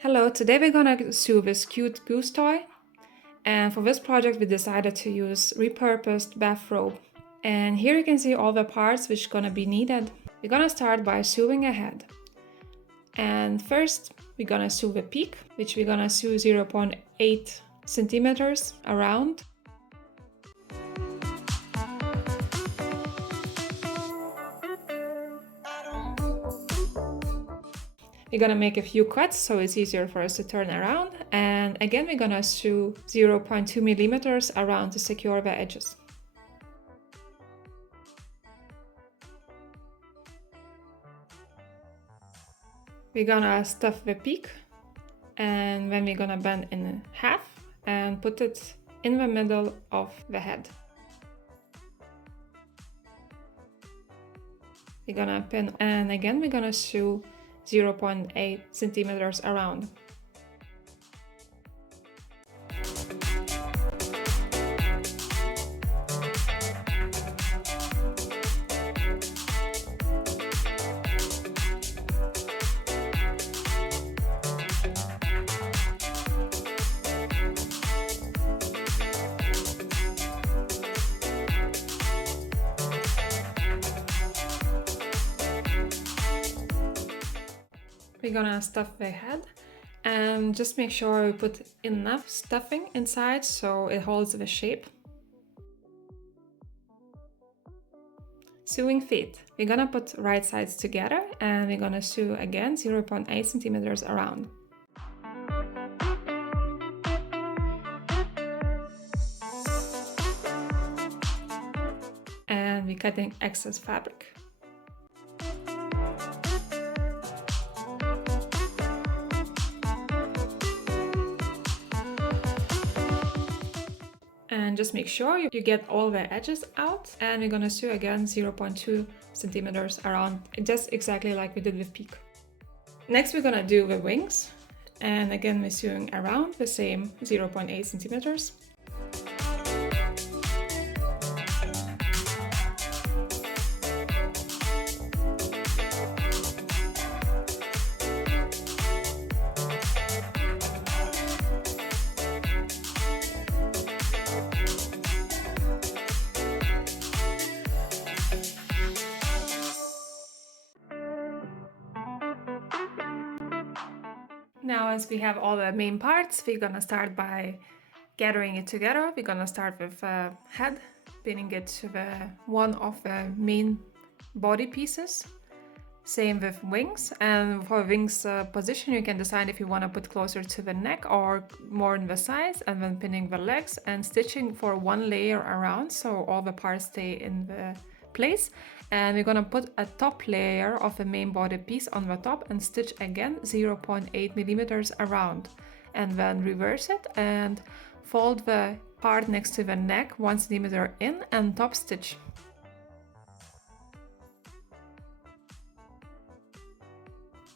Hello, today we're gonna sew this cute goose toy, and for this project we decided to use repurposed bathrobe. And here you can see all the parts which are gonna be needed. We're gonna start by sewing a head. And first we're gonna sew the peak, which we're gonna sew 0.8 centimeters around. We're gonna make a few cuts so it's easier for us to turn around, and again we're gonna sew 0.2 millimeters around to secure the edges. We're gonna stuff the peak, and then we're gonna bend in half and put it in the middle of the head. We're gonna pin, and again we're gonna sew 0.8 centimeters around. We're gonna stuff the head, and just make sure we put enough stuffing inside so it holds the shape. Sewing feet. We're gonna put right sides together, and we're gonna sew again 0.8 centimeters around. And we're cutting excess fabric. And just make sure you get all the edges out, and we're gonna sew again 0.2 centimeters around, just exactly like we did with peak. Next we're gonna do the wings, and again we're sewing around the same 0.8 centimeters. Now, as we have all the main parts, we're gonna start by gathering it together. We're gonna start with head, pinning it to one of the main body pieces. Same with wings, and for wings position you can decide if you want to put closer to the neck or more in the sides, and then pinning the legs and stitching for one layer around so all the parts stay in the place. And we're gonna put a top layer of the main body piece on the top and stitch again 0.8 millimeters around, and then reverse it and fold the part next to the neck 1 centimeter in and top stitch.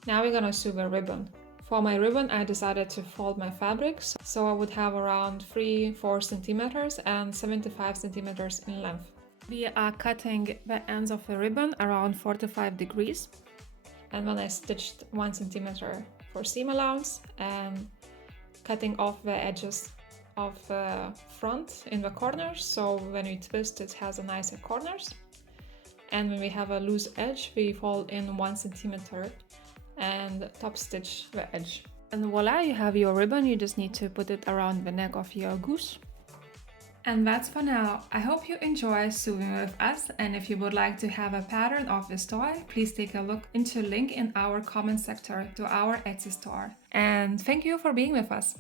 Now we're gonna sew the ribbon. For my ribbon I decided to fold my fabric, so I would have around 3-4 centimeters and 75 centimeters in length. We are cutting the ends of the ribbon around 45 degrees, and then I stitched 1 centimeter for seam allowance and cutting off the edges of the front in the corners, so when we twist it has a nicer corners. And when we have a loose edge we fold in 1 centimeter and top stitch the edge. And voila, you have your ribbon. You just need to put it around the neck of your goose. And that's for now. I hope you enjoy sewing with us, and if you would like to have a pattern of this toy, please take a look into link in our comment sector to our Etsy store. And thank you for being with us.